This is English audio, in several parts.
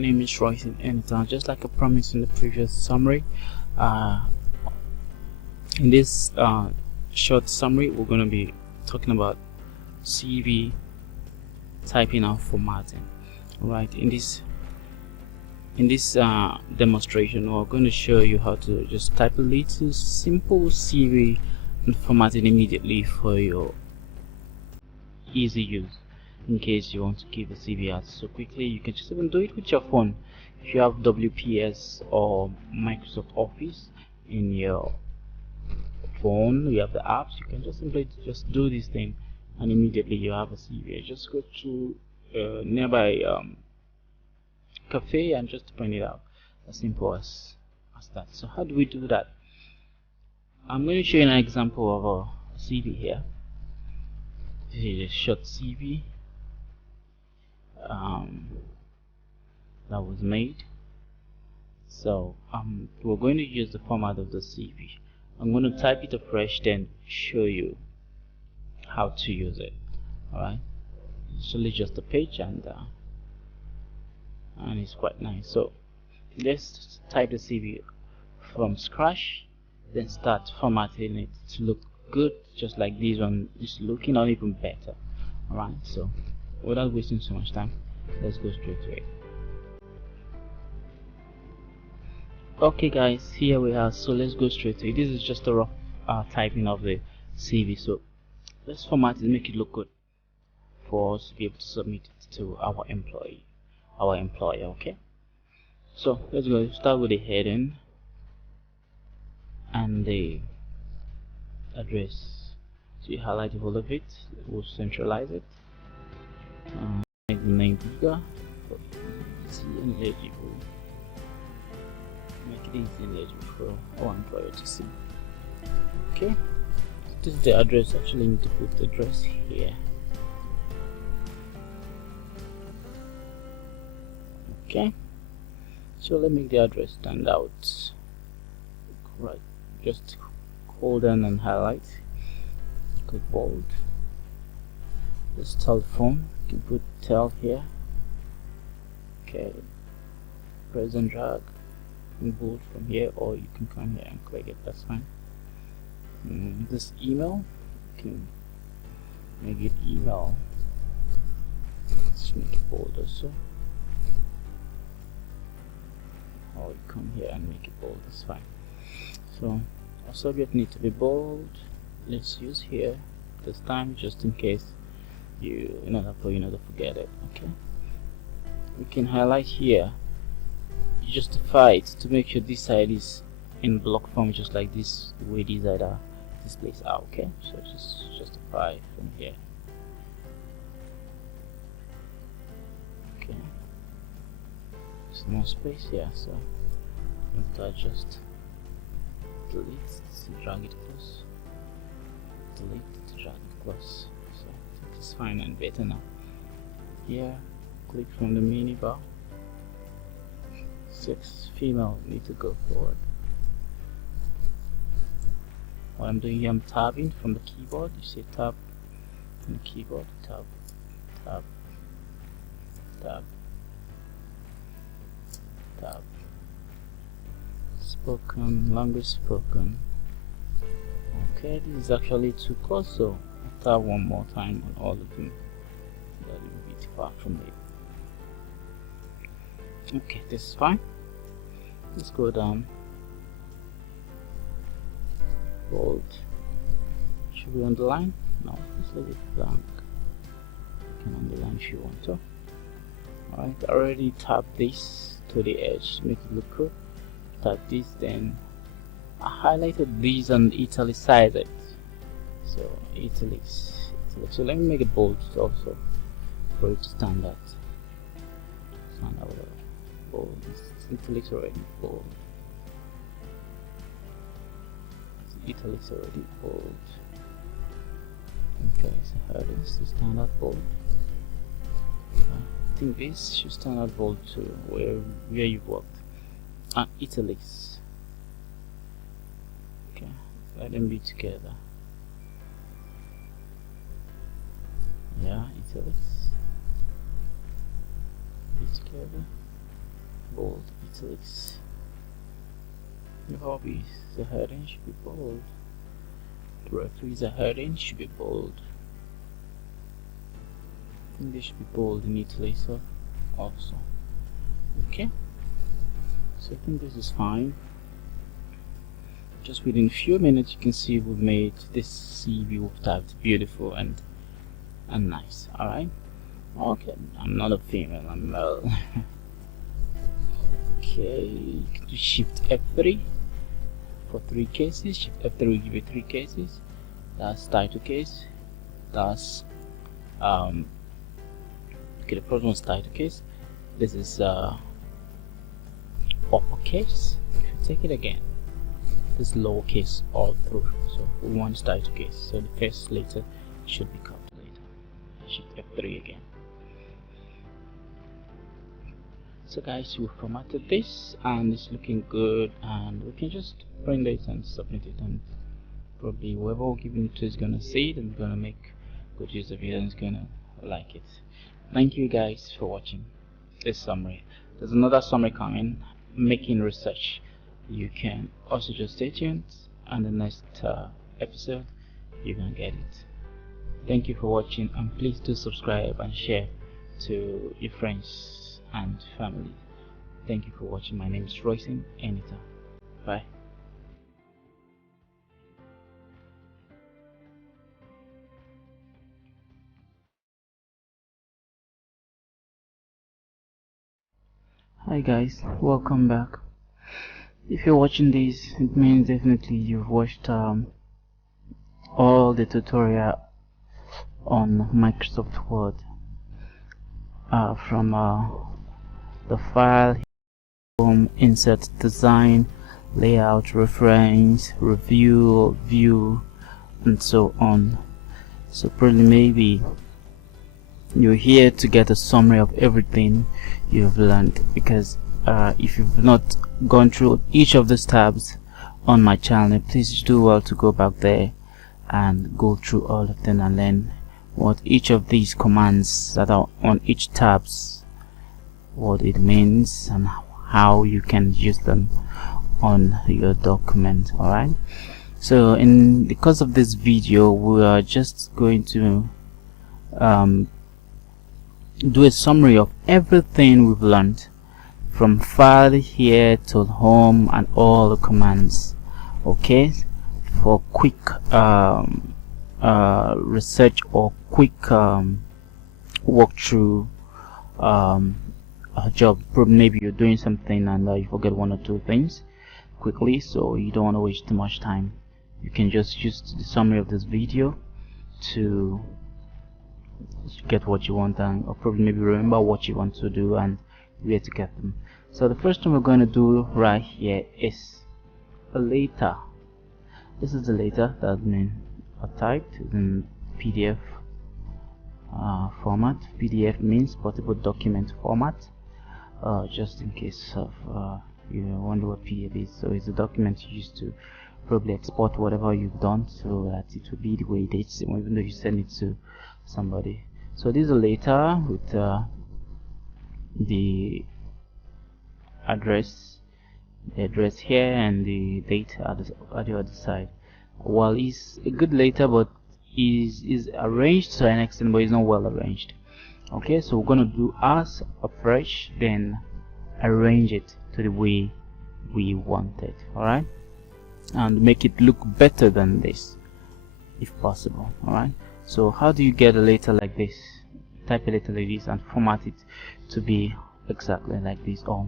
name is Royce, and just like I promised in the previous summary, in this short summary, we're going to be talking about CV typing and formatting. Right, in this demonstration, we're going to show you how to just type a little simple CV and format it immediately for your easy use. In case you want to give a CV out so quickly, you can just even do it with your phone. If you have WPS or Microsoft Office in your phone, you have the apps, you can just simply just do this thing and immediately you have a CV. Just go to nearby cafe and just print it out. As simple as that. So how do we do that? I'm going to show you an example of a CV here. This is a short CV that was made. So we're going to use the format of the CV. I'm going to type it afresh, then show you how to use it. Alright, it's only just a page, and it's quite nice. So let's type the CV from scratch, then start formatting it to look good, just like this one is looking, or even better. Alright, so without wasting so much time, let's go straight to it. Okay guys, here we are. So let's go straight to it. This is just a rough typing of the CV. So let's format it, make it look good for us to be able to submit it to our employer. Okay, so let's go start with the heading and the address. So you highlight the whole of it, we'll centralize it, make the name bigger, easy and legible. Make it easy and legible for our employer to see. Okay, this is the address. Actually, need to put the address here. Okay, so let me make the address stand out. Right, just hold down and highlight. Go bold. This telephone, you can put tel here. Okay, press and drag and bold from here, or you can come here and click it. That's fine. This email, you can make it email. Let's make it bold also. Or you come here and make it bold. That's fine. So our subject needs to be bold. Let's use here this time, just in case in order for you to forget it. Okay, we can highlight here. You justify it to make sure this side is in block form, just like this, the way these are displays are. Okay, so just justify from here. Okay, some more space here, so I'm going to adjust. Delete to drag it close. Delete to drag it close. So I think it's fine and better now. Here, click from the mini bar. 6 female need to go forward. What I'm doing here, I'm tabbing from the keyboard. You say tab from the keyboard. Tab, tab, tab, tab. Spoken, language spoken. Okay, this is actually too close, so I'll tap one more time on all of them. That will be too far from it. Okay, this is fine. Let's go down. Bold. Should we underline? No, let's leave it blank. You can underline if you want to. Alright, I already tapped this to the edge to make it look good. Tap this, then I highlighted these and italicized it. So italics. So let me make it bold also for it to stand out. Bold. Italics already bold. Italics already bold. Okay, so how does this stand out bold? I think this should stand out bold too, where you worked. Italics. Okay, let them be together. Yeah, italics. Be together. italics. Your hobbies, the heading should be bold. The referees, the heading should be bold. I think they should be bold in italics also. Okay, so I think this is fine. Just within a few minutes you can see we've made this CV we've typed beautiful and nice. Alright, okay, I'm not a female, I'm male. Okay, you can do Shift F3 for 3 cases. Shift F3 will give you 3 cases. That's title case, that's okay, the first one's title case, this is uppercase. If you take it again, this lowercase all through, so we want title case, so the first letter should be calculated. Shift F3 again. So guys, we formatted this and it's looking good, and we can just print it and submit it, and probably whoever we're giving it to is gonna see it and gonna make good use of it and is gonna like it. Thank you guys for watching this summary. There's another summary coming, making research. You can also just stay tuned, and the next episode you're gonna get it. Thank you for watching, and please do subscribe and share to your friends and family. Thank you for watching. My name is Royson Anita. Bye. Hi guys, welcome back. If you're watching this, it means definitely you've watched all the tutorial on Microsoft Word from the file, home, insert, design, layout, reference, review, view, and so on. So probably maybe you're here to get a summary of everything you've learned, because if you've not gone through each of these tabs on my channel, please do well to go back there and go through all of them and learn what each of these commands that are on each tabs, what it means and how you can use them on your document. Alright, so in the course of this video we are just going to do a summary of everything we've learned, from file here to home and all the commands. Okay, for quick research or quick walkthrough a job. Probably maybe you're doing something and you forget 1 or 2 things quickly, so you don't want to waste too much time. You can just use the summary of this video to get what you want, and or probably maybe remember what you want to do and where to get them. So the first one we're going to do right here is a letter. This is the letter that's been typed in PDF format. PDF means portable document format, just in case of you wonder what PDF is. So it's a document you use to probably export whatever you've done, so that it will be the way it is, even though you send it to somebody. So this is a letter with the address here and the date at the other side. Well, it's a good letter, but is arranged to an extent, but it's not well arranged. Okay, so we're gonna do as afresh, then arrange it to the way we want it. Alright, and make it look better than this if possible. Alright, so how do you get a letter like this? Type a letter like this and format it to be exactly like this or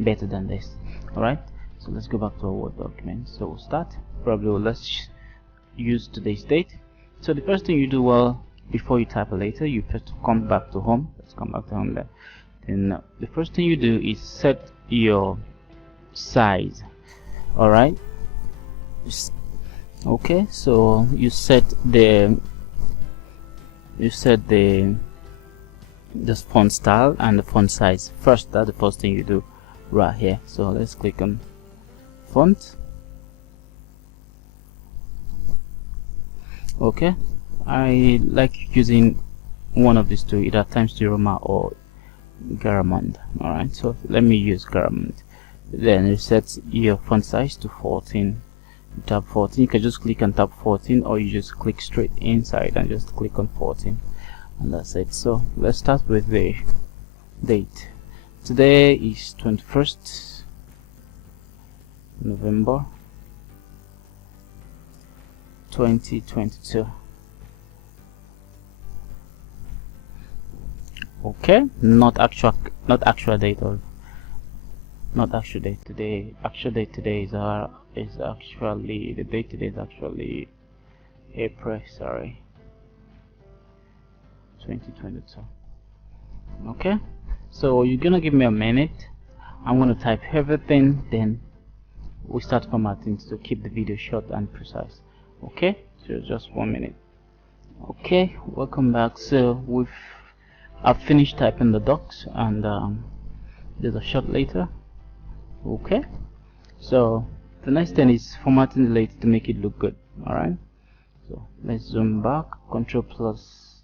better than this. Alright, so let's go back to our Word document. So we'll start, probably let's use today's date. So the first thing you do, well, before you type a letter, you first come back to home. Let's come back to home there. Then the first thing you do is set your size. Alright, okay, so you set the font style and the font size first. That's the first thing you do right here. So let's click on font. Okay, I like using one of these two, either Times New Roman or Garamond. Alright, so let me use Garamond. then reset your font size to 14. Tab 14, you can just click on tab 14, or you just click straight inside and just click on 14, and that's it. So let's start with the date. Today is 21st November 2022. Okay, not actual date, or not actual date today. Actual date today is actually, the date today is actually April, sorry, 2022. Okay, so you're gonna give me a minute. I'm gonna type everything, then we start formatting to keep the video short and precise. Okay, so just 1 minute. Okay, welcome back. So I've finished typing the docs, and there's a shot later. Okay, so the next thing is formatting the later to make it look good. Alright, so let's zoom back, Control plus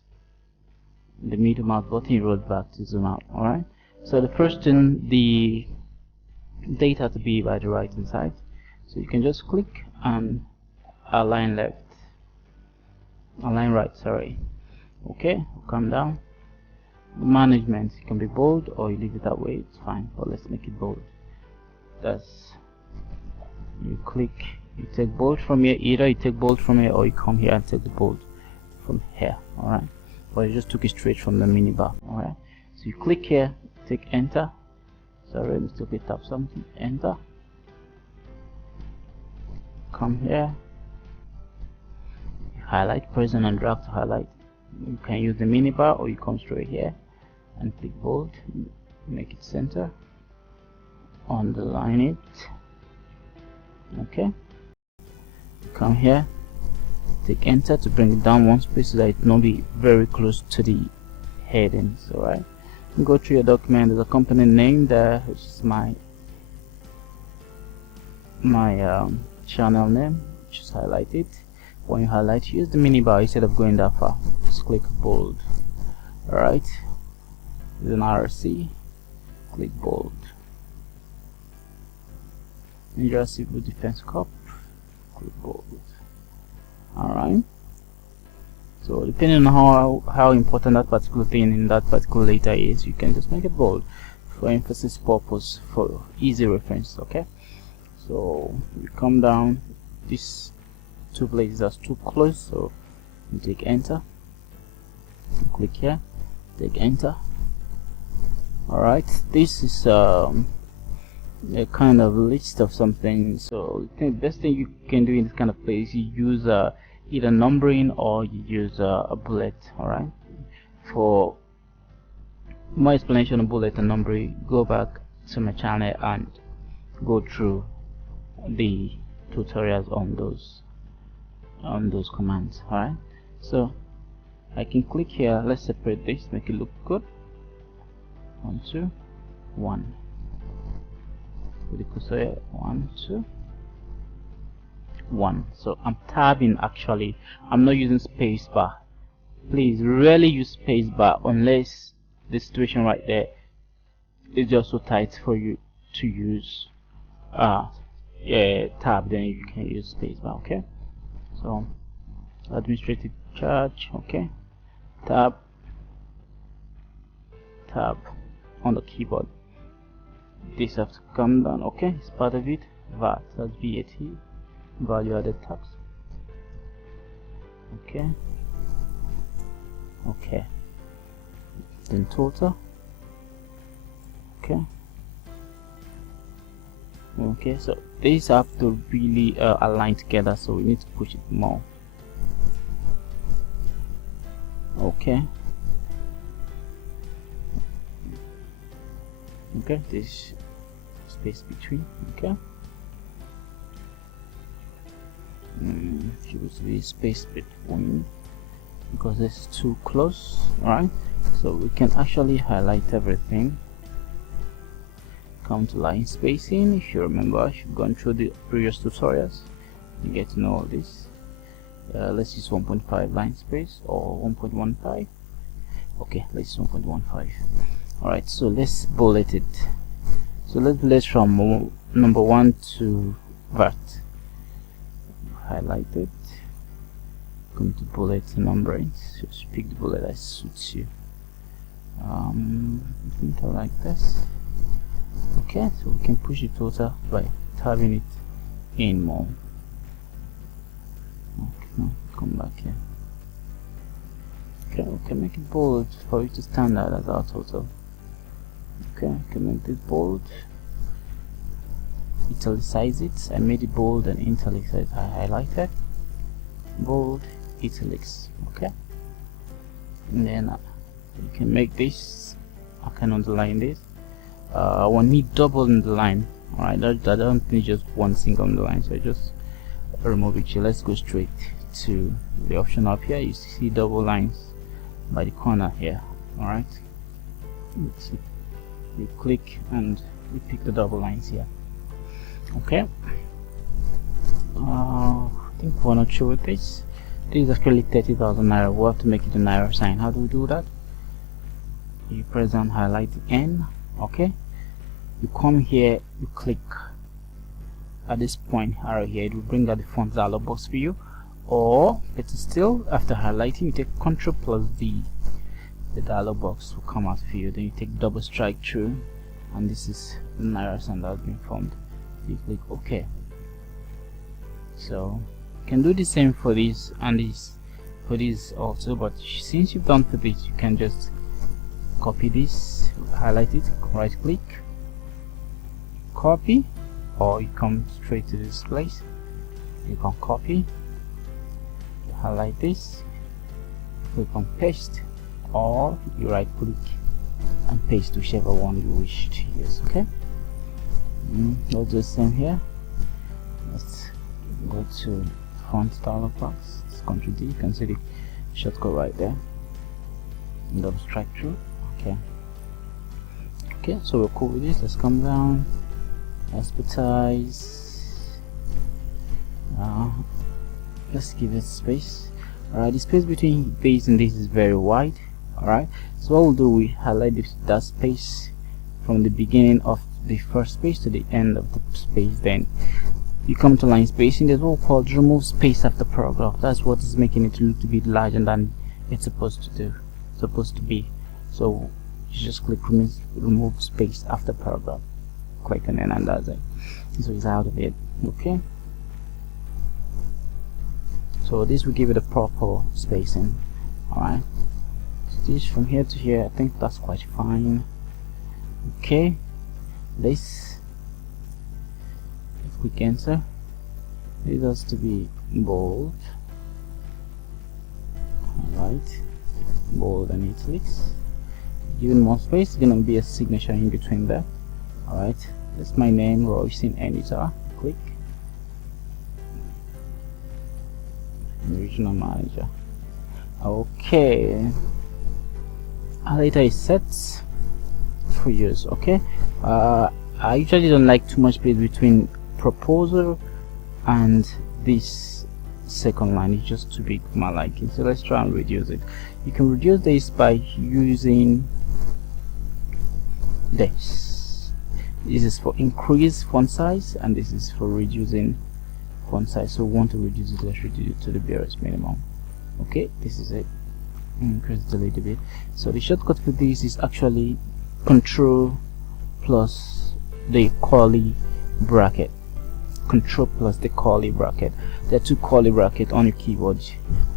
the middle mouse button, you roll back to zoom out. Alright, so the first thing, the data to be by the right hand side, so you can just click and align right, sorry. Okay, come down. Management, it can be bold, or you leave it that way, it's fine, but let's make it bold. That's, you click, you take bold from here, either you take bold from here, or you come here and take the bold from here. Alright, but you just took it straight from the mini bar. Alright, so you click here, take enter, sorry, mistakenly tap something, enter, come here, highlight, press and drag to highlight. You can use the mini bar, or you come straight here and click bold, make it center, underline it. Okay, come here, take enter to bring it down one space so that it not be very close to the headings. Alright, go through your document. There's a company name there, which is my channel name, just highlight it. When you highlight, use the mini bar instead of going that far, just click bold. Alright, there's an RC, click bold. Nigeria Civil Defense Corp, click bold. Alright, so depending on how important that particular thing in that particular letter is, you can just make it bold for emphasis purpose, for easy reference. Okay, so you come down, these two places are too close, so you take enter, click here, take enter. Alright, this is a kind of list of something. So the best thing you can do in this kind of place, you use either numbering, or you use a bullet. Alright, for more explanation of bullet and numbering, go back to my channel and go through the tutorials on those commands. Alright, so I can click here, let's separate this, make it look good. 1, 2, 1. With the cursor, 1, 2, 1. So I'm tabbing, actually I'm not using space bar. Please rarely use space bar unless the situation right there is just so tight for you to use tab, then you can use space bar. Okay, so administrative charge, okay, tab on the keyboard, this has to come down. Okay, it's part of it. VAT, that's VAT, value added tax. Okay, then total. Okay, so these have to really align together, so we need to push it more. Okay, this space between. Okay, should be space between, because this is too close. Alright, so we can actually highlight everything. Come to line spacing. If you remember, if you've gone through the previous tutorials, you get to know all this. Let's use 1.5 line space, or 1.15. Okay, let's use 1.15. Alright, so let's bullet it. So let's bullet from number 1 to vert. Highlight it. Come to bullets and numbering. Just pick the bullet that suits you. I think I like this. Okay, so we can push the total by tabbing it in more. Okay, now come back here. Okay, we can make it bold for it to stand out as our total. Okay, I can make this bold. Italicize it. I made it bold and italicize. I highlighted. Bold, italics. Okay, and then you can make this. I can underline this. I will need double in the line. Alright, I don't need just one single underline, so I just remove it here. Let's go straight to the option up here. You see double lines by the corner here. Alright, you click and we pick the double lines here. Okay, I think we're not sure with this. This is actually 30,000 naira. We'll have to make it a naira sign. How do we do that? You press down, highlight the N. Okay, you come here, you click at this point arrow here. It will bring out the font dialog box for you, or better still, after highlighting, you take Ctrl plus V. The dialog box will come out for you. Then you take double strike through, and this is the naira sign that has been formed. You click OK. So you can do the same for this and this, for this also, but since you've done for this, you can just copy this, highlight it, right click, copy, or you come straight to this place. You can copy, you highlight this, click on paste, or you right click and paste whichever one you wish to use. Okay, we'll do the same here. Let's go to font dialog box. It's Ctrl D. You can see the shortcut right there. Double strike through. Okay, so we're cool with this. Let's come down, expertise. Let's give it space. Alright, the space between this and this is very wide. Alright, so what we'll do, we highlight that space from the beginning of the first space to the end of the space. Then you come to line spacing. There's what we call remove space after paragraph. That's what is making it look a bit larger than it's supposed to be. So you just click remove space after paragraph, click on it, and that's it. So it's out of it. Okay, so this will give it a proper spacing. Alright, so this from here to here, I think that's quite fine. Okay, this, quick enter, this has to be bold. Alright, bold and italics. Given more space, it's gonna be a signature in between there. Alright, that's my name, Royce in editor. Click. Regional manager. Okay. Later is set for use. Okay. I usually don't like too much space between proposal and this second line. It's just too big for my liking. So let's try and reduce it. You can reduce this by using this. This is for increase font size, and this is for reducing font size. So we want to reduce it. Let's reduce it to the barest minimum. Okay, this is it. Increase it a little bit. So the shortcut for this is actually Control plus the curly bracket. Control plus the curly bracket. There are two curly brackets on your keyboard.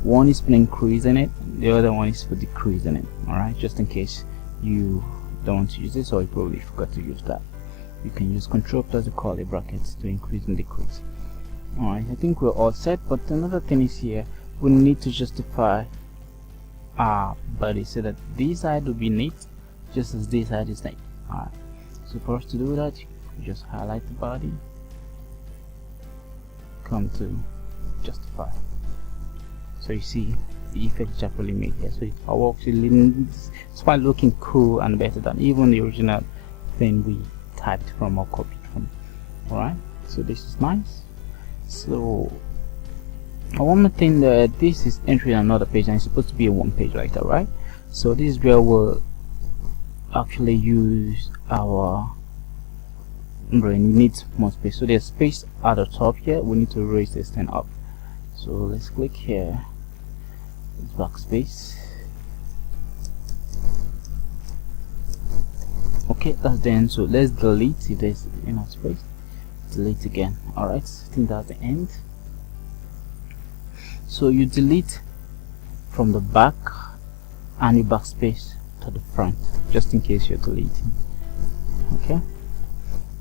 One is for increasing it, the other one is for decreasing it. Alright, just in case you don't want to use this, or you probably forgot to use that, you can use Control plus the curly brackets to increase and decrease. Alright, I think we're all set, but another thing is here, we need to justify our body so that this side will be neat just as this side is neat. Alright, so for us to do that, you just highlight the body, come to justify. So you see the effect actually made here. So it's quite looking cool and better than even the original thing we typed from or copied from. Alright, so this is nice. So one more thing, that this is entering another page and it's supposed to be a one page like that, right? So this is where we'll actually use our brain, we need more space. So there's space at the top here. We need to raise this thing up. So let's click here, backspace. Okay, that's the end. So let's delete if there's enough space. Delete again. Alright, I think that's the end. So you delete from the back and you backspace to the front, just in case you're deleting. Okay,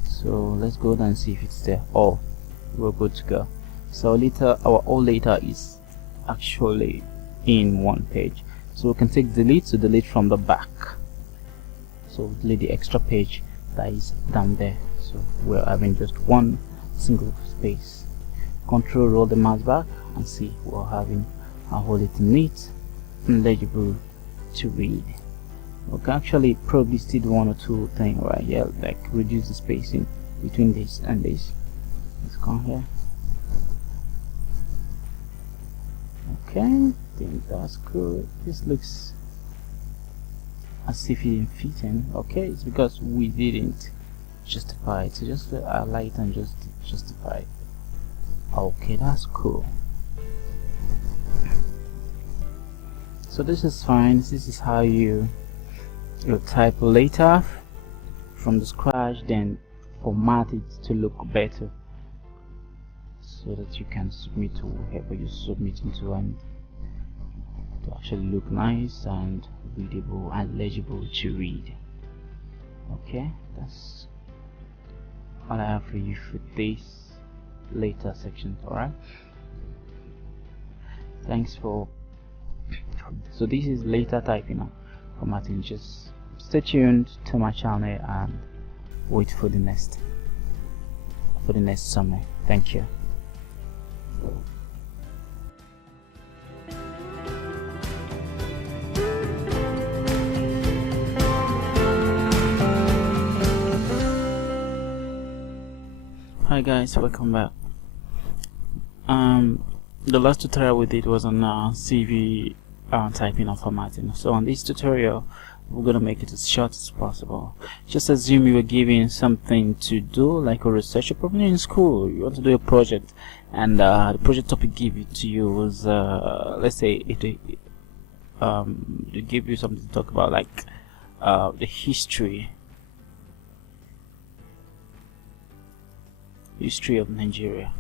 so let's go down and see if it's there. Oh, we're good to go. So later, our all later is actually in one page, so we can take delete to delete from the back. So delete the extra page that is down there, so we're having just one single space. Control, roll the mouse back and see we're having a whole little neat and legible to read. We can actually probably still do one or two things right here, like reduce the spacing between this and this. Let's come here. Okay, I think that's good. This looks as if it didn't fit in. Okay, it's because we didn't justify it. So just highlight and just justify it. Okay, that's cool. So this is fine. This is how you type later from the scratch, then format it to look better, so that you can submit to whoever you're submitting to, and to actually look nice and readable and legible to read. Okay, that's all I have for you for this later section. Alright, thanks for. So this is later typing now formatting. Just stay tuned to my channel and wait for the next summary. Thank you. Hi guys, welcome back. The last tutorial we did was on CV typing and formatting. So on this tutorial we're going to make it as short as possible. Just assume you were given something to do, like a research, or probably in school you want to do a project, and the project topic given to you was let's say it give you something to talk about, like the history of Nigeria.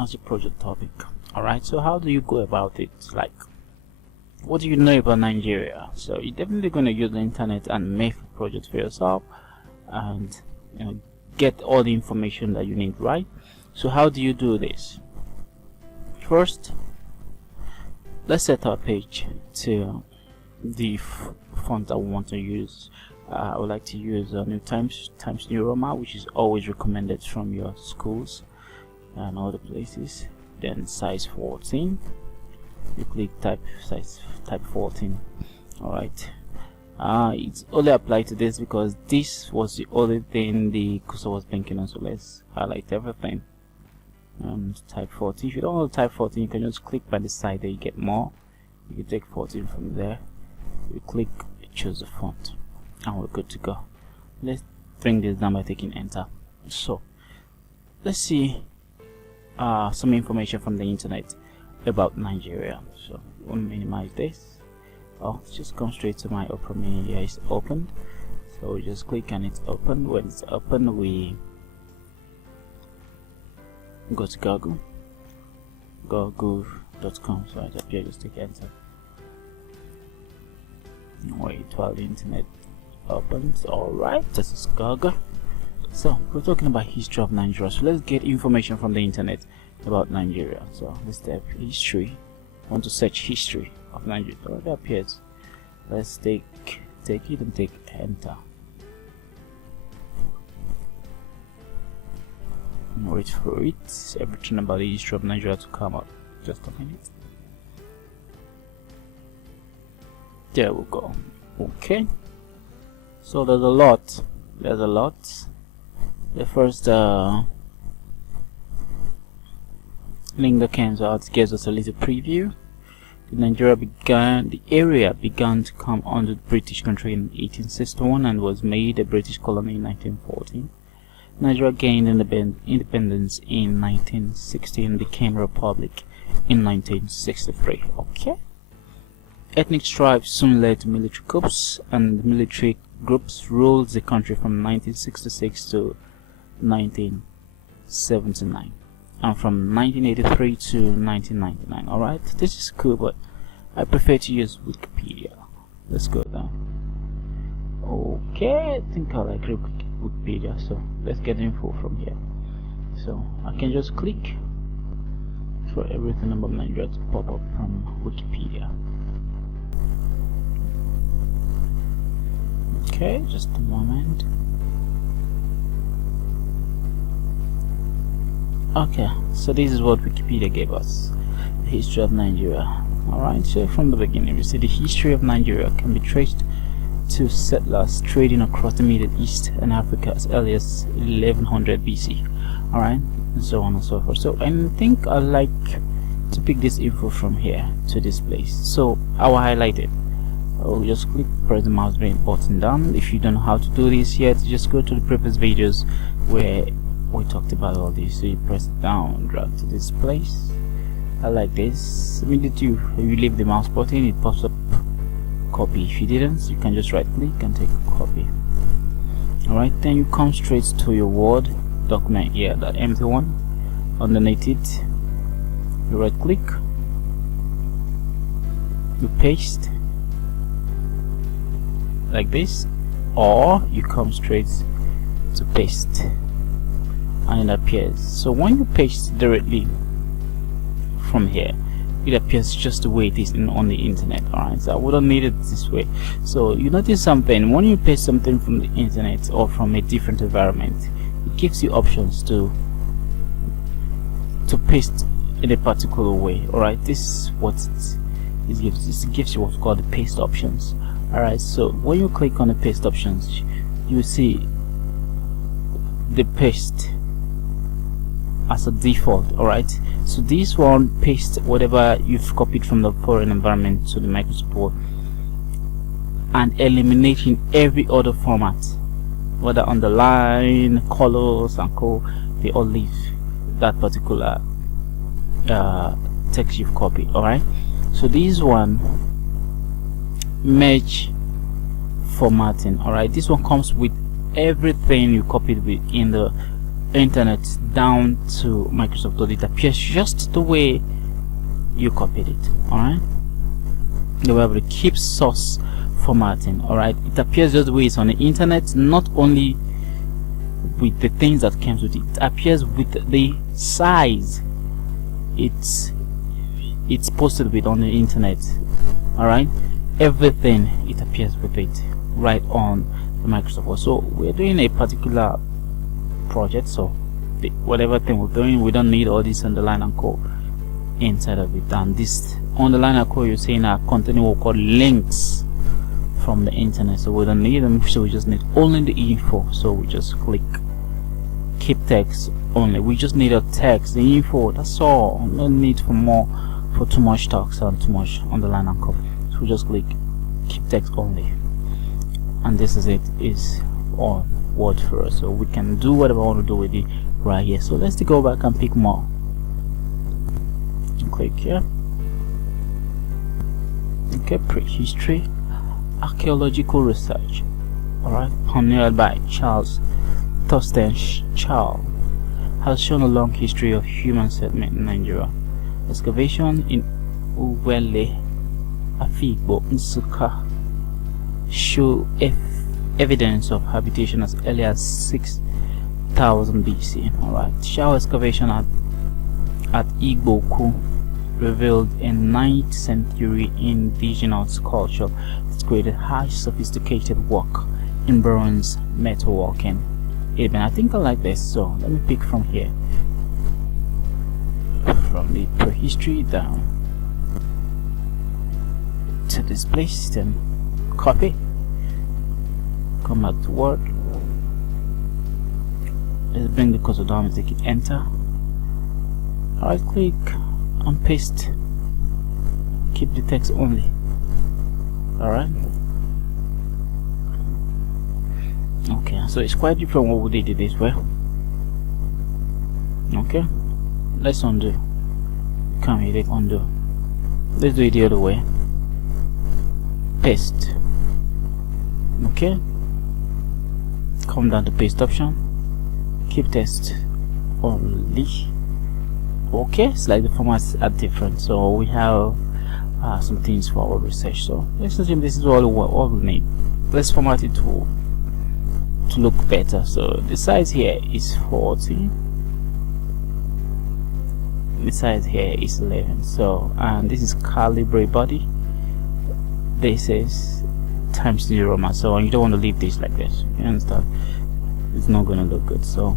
As a project topic. Alright, so how do you go about it? Like, what do you know about Nigeria? So you're definitely going to use the internet and make a project for yourself, and get all the information that you need, right? So how do you do this? First, let's set our page to the font that we want to use. I would like to use New Times New Roman, which is always recommended from your schools and other places. Then size 14. You click type 14. Alright, it's only applied to this because this was the only thing the cursor was blinking on. So let's highlight everything and type 14. If you don't want to type 14, you can just click by the side there, you get more. You can take 14 from there, you click, choose the font, and we're good to go. Let's bring this down by taking enter. So let's see some information from the internet about Nigeria. So we'll minimize this. Oh, just come straight to my Opera Mini. Here it's opened, so we just click and it's open. When it's open, we go to google.com. So right up here, just take enter. Wait while the internet opens. Alright, this is Google. So we're talking about history of Nigeria. So let's get information from the internet about Nigeria. So let's type history. I want to search history of Nigeria. So it appears. Let's take it and take enter. And wait for it. Everything about the history of Nigeria to come up. Just a minute. There we go. Okay. So there's a lot. The first link that comes out gives us a little preview. The area began to come under British control in 1861 and was made a British colony in 1914. Nigeria gained independence in 1960 and became a republic in 1963. Okay. Ethnic strife soon led to military coups, and military groups ruled the country from 1966 to 1979, and from 1983 to 1999. Alright, this is cool, but I prefer to use Wikipedia. Let's go down. Okay, I think I like Wikipedia, so let's get info from here. So I can just click for everything about Nigeria to pop up from Wikipedia. Okay, just a moment. Okay, so this is what Wikipedia gave us: the history of Nigeria. Alright, so from the beginning we see the history of Nigeria can be traced to settlers trading across the Middle East and Africa as early as 1100 BC. Alright, and so on and so forth. So I think I like to pick this info from here to this place. So I will highlight it. I'll just press the mouse button down. If you don't know how to do this yet, just go to the previous videos where we talked about all this. So you press it down, drag to this place. I like this. Immediately you leave the mouse button, it pops up copy. If you didn't, you can just right click and take a copy. Alright, then you come straight to your Word document here, that empty one. Underneath it, you right click, you paste like this, or you come straight to paste and it appears. So when you paste directly from here, it appears just the way it is on the internet. Alright, so I wouldn't need it this way. So you notice something: when you paste something from the internet or from a different environment, it gives you options to paste in a particular way. Alright, this is what it gives. It gives you what's called the paste options. Alright, so when you click on the paste options, you see the paste as a default. Alright, so this one paste whatever you've copied from the foreign environment to the Microsoft Word, and eliminating every other format, whether underline, colors and co, they all leave that particular text you've copied. Alright, so this one merge formatting. Alright, this one comes with everything you copied in the internet down to Microsoft Word. It appears just the way you copied it. Alright, you have to keep source formatting. Alright, it appears just the way it's on the internet, not only with the things that comes with it. It appears with the size it's posted with on the internet. Alright, everything, it appears with it right on the Microsoft Word. So we're doing a particular project, so whatever thing we're doing, we don't need all this underline and code inside of it. And this underline and code you're saying are containing what we call links from the internet, so we don't need them. So we just need only the info. So we just click keep text only. We just need a text, the info, that's all. No need for too much text and too much underline and code. So we just click keep text only, and this is it, is on Word for us. So we can do whatever I want to do with it right here. So let's go back and pick more and click here. Okay, prehistory archaeological research. Alright, pioneered by Charles Thurston Charles, has shown a long history of human settlement in Nigeria. Excavation in Uwele, Afikpo, Nsukka show evidence of habitation as early as 6000 BC. Alright, shower excavation at Igboku revealed in 9th century indigenous culture. It's created high sophisticated work in bronze metalworking. I think I like this, so let me pick from here, from the prehistory down to this place, then copy, come back to Word, let's bring the cursor down and take it enter, right click and paste, keep keep the text only. Alright, okay, so it's quite different what we did this way. Okay, let's undo. Come here, click undo. Let's do it the other way. Paste. Okay, come down to paste option, keep text only. Okay, it's like the formats are different, so we have some things for our research. So let's assume this is all we need. Let's format it to look better. So the size here is 40, the size here is 11. So and this is calibrate body, this is times New Roman. So you don't want to leave this like this, you understand? It's not going to look good. So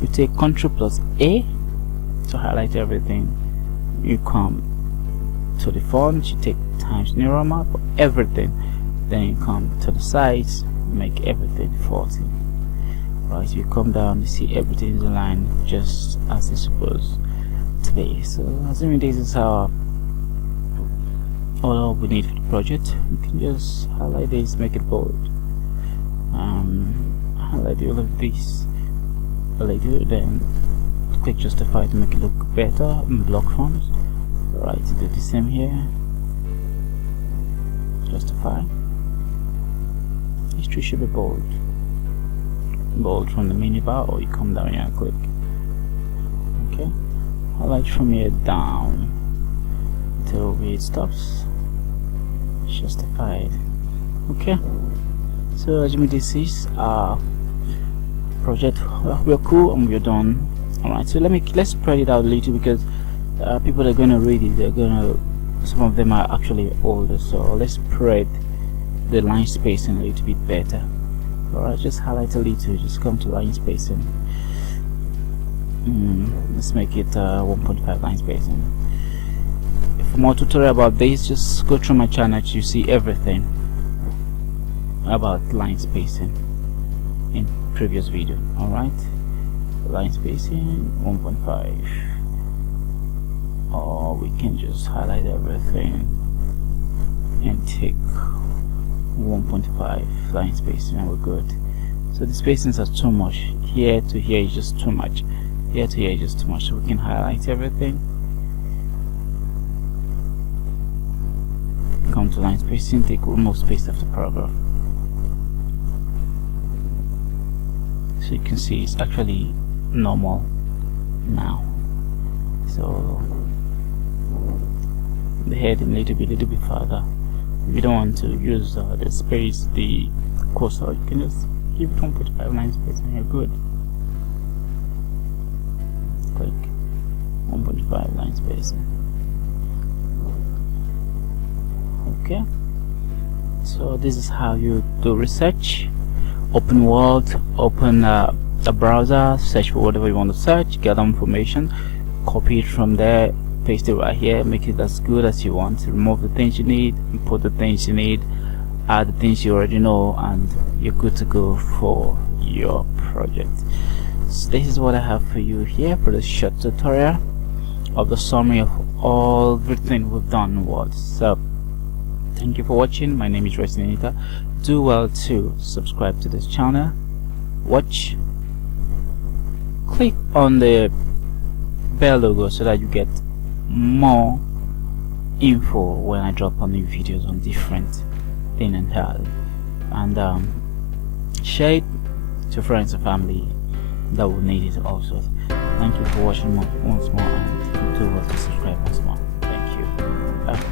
you take Ctrl plus A to highlight everything. You come to the font, you take times New Roman for everything, then you come to the size, make everything 40. Right, you come down, you see everything is aligned just as it's supposed to be. So assuming this is our all we need for the project, you can just highlight this, make it bold, highlight all of this later, then click justify to make it look better in block fonts. Right, do the same here, justify. History should be bold from the menu bar, or you come down here and click. Okay, highlight from here down until where it stops. Justified. Okay, so as you can see, this is our project. We're cool and we're done. Alright, so let's spread it out a little, because people are going to read it, some of them are actually older, so let's spread the line spacing a little bit better. Alright, just highlight a little, just come to line spacing. Let's make it 1.5 line spacing. For more tutorial about this, just go through my channel to see everything about line spacing in previous video. Alright, line spacing 1.5, or we can just highlight everything and take 1.5 line spacing and we're good. So the spacings are too much. Here to here is just too much. Here to here is just too much. So we can highlight everything, come to line spacing, take remove space after paragraph. So you can see it's actually normal now. So the heading a little bit further. If you don't want to use the space, the cursor, you can just give it 1.5 line space and you're good. Click 1.5 line spacing. Okay, so this is how you do research. Open Word, open a browser, search for whatever you want to search, gather information, copy it from there, paste it right here, make it as good as you want. Remove the things you need, import the things you need, add the things you already know, and you're good to go for your project. So this is what I have for you here for this short tutorial of the summary of everything we've done in Word. So thank you for watching. My name is Anita. Do well to subscribe to this channel, watch, click on the bell logo so that you get more info when I drop on new videos on different things and share it to friends and family that will need it also. Thank you for watching once more, and do well to subscribe once more. Thank you. Bye.